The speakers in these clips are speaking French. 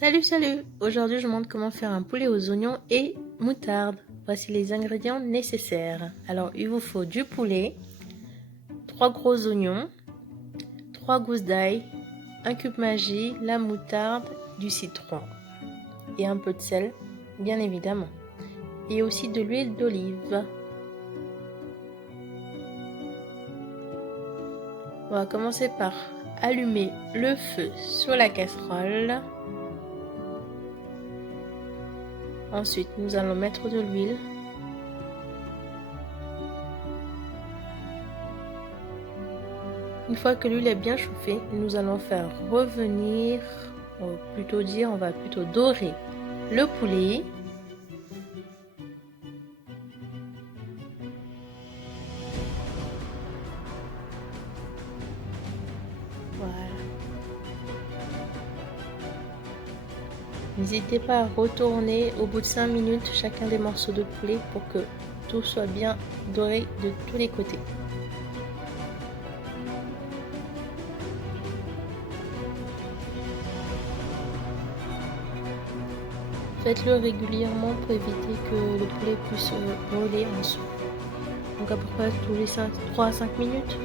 Salut! Aujourd'hui, je vous montre comment faire un poulet aux oignons et moutarde. Voici les ingrédients nécessaires. Alors, il vous faut du poulet, 3 gros oignons, 3 gousses d'ail, un cube Maggi, la moutarde, du citron et un peu de sel, bien évidemment. Et aussi de l'huile d'olive. On va commencer par allumer le feu sur la casserole. Ensuite, nous allons mettre de l'huile. Une fois que l'huile est bien chauffée, nous allons faire revenir, on va plutôt dorer le poulet. Voilà. N'hésitez pas à retourner au bout de 5 minutes chacun des morceaux de poulet pour que tout soit bien doré de tous les côtés. Faites-le régulièrement pour éviter que le poulet puisse brûler en dessous. Donc à peu près tous les 3 à 5 minutes.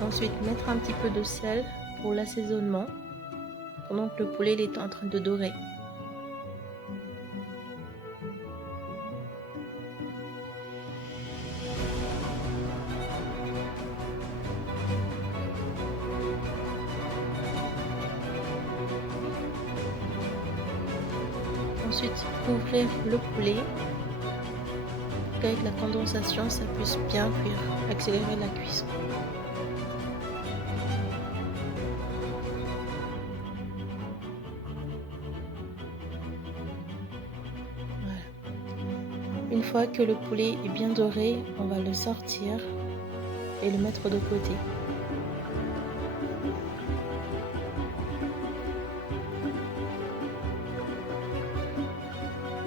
Ensuite, mettre un petit peu de sel pour l'assaisonnement pendant que le poulet est en train de dorer. Ensuite, ouvrir le poulet pour qu'avec la condensation, ça puisse bien cuire, accélérer la cuisson. Voilà. Une fois que le poulet est bien doré, on va le sortir et le mettre de côté.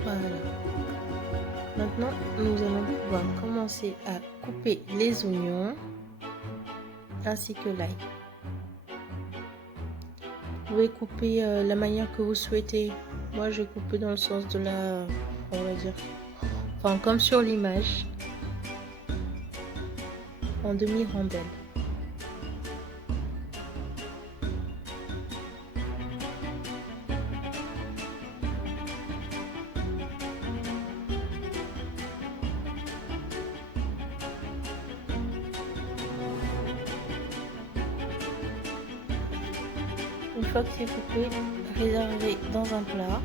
Voilà. Maintenant, nous allons pouvoir commencer à couper les oignons ainsi que l'ail. Vous pouvez couper la manière que vous souhaitez. Moi, je vais couper dans le sens de la, on va dire, enfin comme sur l'image, en demi-rondelle. Une fois que c'est coupé, réservez dans un plat.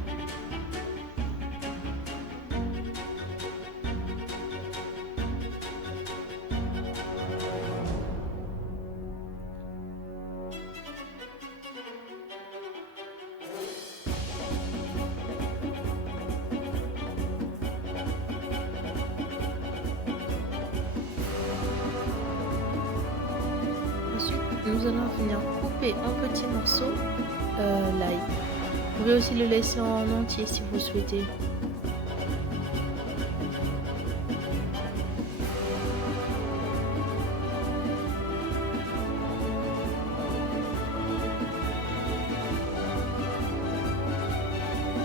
Ensuite, nous allons venir couper en petits morceaux l'ail. Vous pouvez aussi le laisser en entier si vous souhaitez.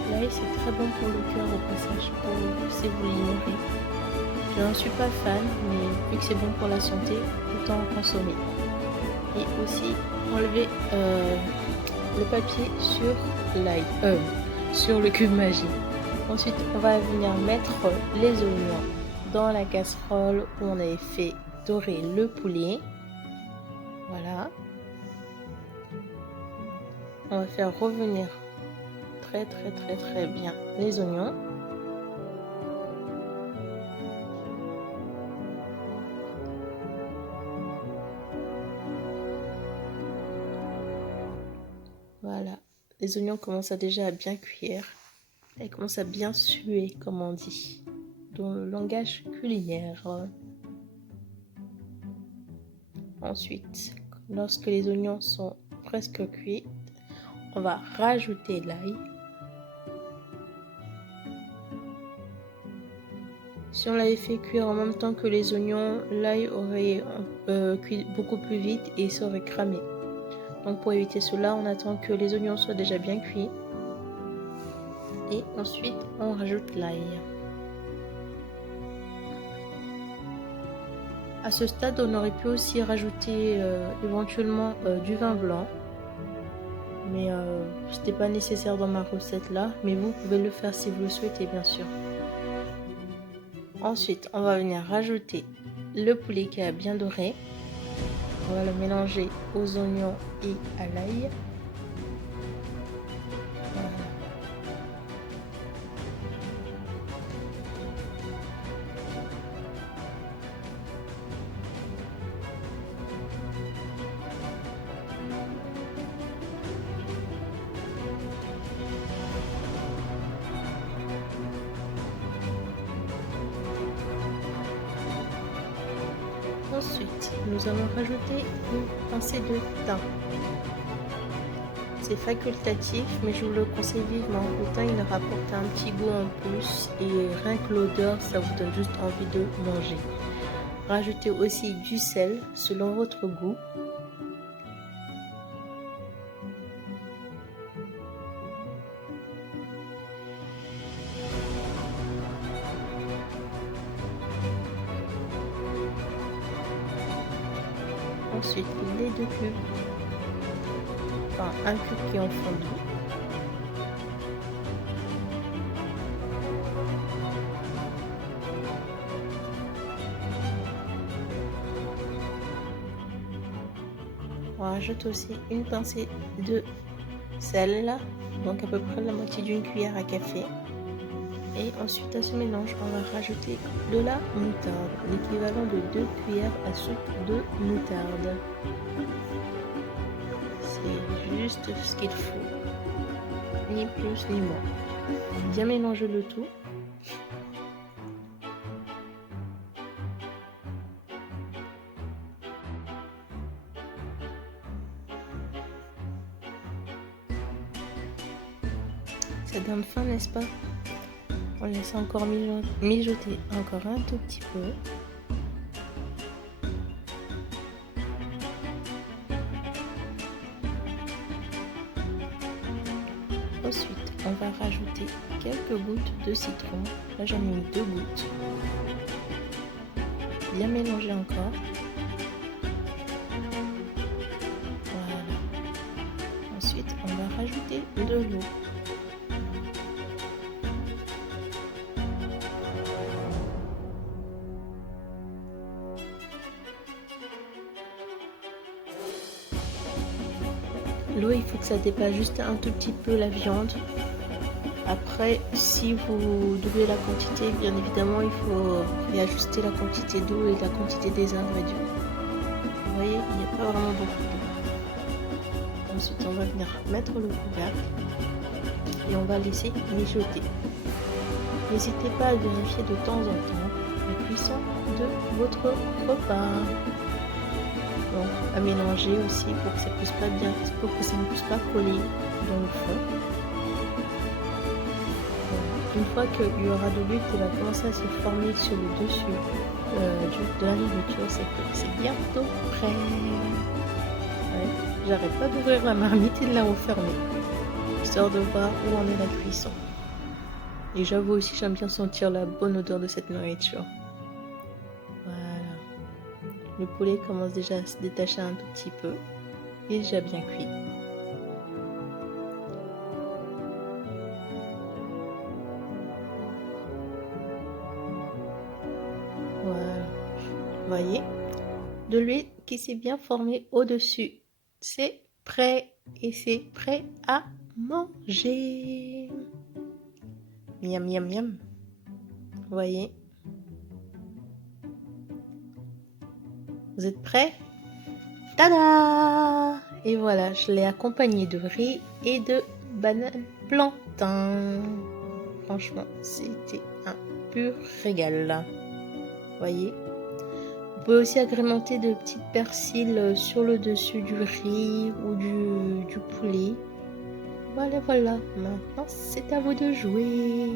L'ail, c'est très bon pour le cœur au passage, si vous l'ignorez. Je n'en suis pas fan, mais vu que c'est bon pour la santé, autant en consommer. Et aussi enlever le papier sur l'ail, sur le cube Maggi. Ensuite, on va venir mettre les oignons dans la casserole où on avait fait dorer le poulet. Voilà. On va faire revenir très bien les oignons. Voilà, les oignons commencent déjà à bien cuire. Ils commencent à bien suer, comme on dit, dans le langage culinaire. Ensuite, lorsque les oignons sont presque cuits, on va rajouter l'ail. Si on l'avait fait cuire en même temps que les oignons, l'ail aurait cuit beaucoup plus vite et ça aurait cramé. Donc pour éviter cela, on attend que les oignons soient déjà bien cuits. Et ensuite, on rajoute l'ail. À ce stade, on aurait pu aussi rajouter éventuellement du vin blanc. Mais c'était pas nécessaire dans ma recette là. Mais vous pouvez le faire si vous le souhaitez, bien sûr. Ensuite, on va venir rajouter le poulet qui a bien doré. On va le mélanger aux oignons et à l'ail. Voilà. Ensuite, nous allons rajouter une pincée de thym. C'est facultatif, mais je vous le conseille vivement. Le thym, il rapporte un petit goût en plus et rien que l'odeur, ça vous donne juste envie de manger. Rajoutez aussi du sel selon votre goût. Ensuite, les 2 cubes, enfin un cube qui est en fondu. On rajoute aussi une pincée de sel, donc à peu près la moitié d'une cuillère à café. Et ensuite à ce mélange, on va rajouter de la moutarde, l'équivalent de 2 cuillères à soupe de moutarde. C'est juste ce qu'il faut, ni plus ni moins. Bien mélanger le tout. Ça donne faim, n'est-ce pas? On laisse encore mijoter encore un tout petit peu. Ensuite, on va rajouter quelques gouttes de citron. Là, j'en ai mis 2 gouttes. Bien mélanger encore. Voilà. Ensuite, on va rajouter de l'eau. L'eau, il faut que ça dépasse juste un tout petit peu la viande. Après, si vous doublez la quantité, bien évidemment, il faut réajuster la quantité d'eau et la quantité des ingrédients. Vous voyez, il n'y a pas vraiment beaucoup d'eau. Ensuite, on va venir mettre le couvercle et on va laisser mijoter. N'hésitez pas à vérifier de temps en temps la cuisson de votre repas. Donc, à mélanger aussi pour que ça puisse pas bien, pour que ça ne puisse pas coller dans le fond. Une fois qu'il y aura de l'huile qui va commencer à se former sur le dessus de la nourriture, c'est que c'est bientôt prêt. Ouais, j'arrête pas d'ouvrir la marmite et de la refermer, histoire de voir où en est la cuisson. Et j'avoue aussi, j'aime bien sentir la bonne odeur de cette nourriture. Le poulet commence déjà à se détacher un tout petit peu. Il est déjà bien cuit. Voilà. Vous voyez? De l'huile qui s'est bien formée au-dessus. C'est prêt. Et c'est prêt à manger. Miam, miam, miam. Vous voyez? Vous êtes prêts? Tada! Et voilà, je l'ai accompagné de riz et de banane plantain. Franchement, c'était un pur régal. Vous voyez? Vous pouvez aussi agrémenter de petites persils sur le dessus du riz ou du poulet. Voilà, voilà. Maintenant, c'est à vous de jouer.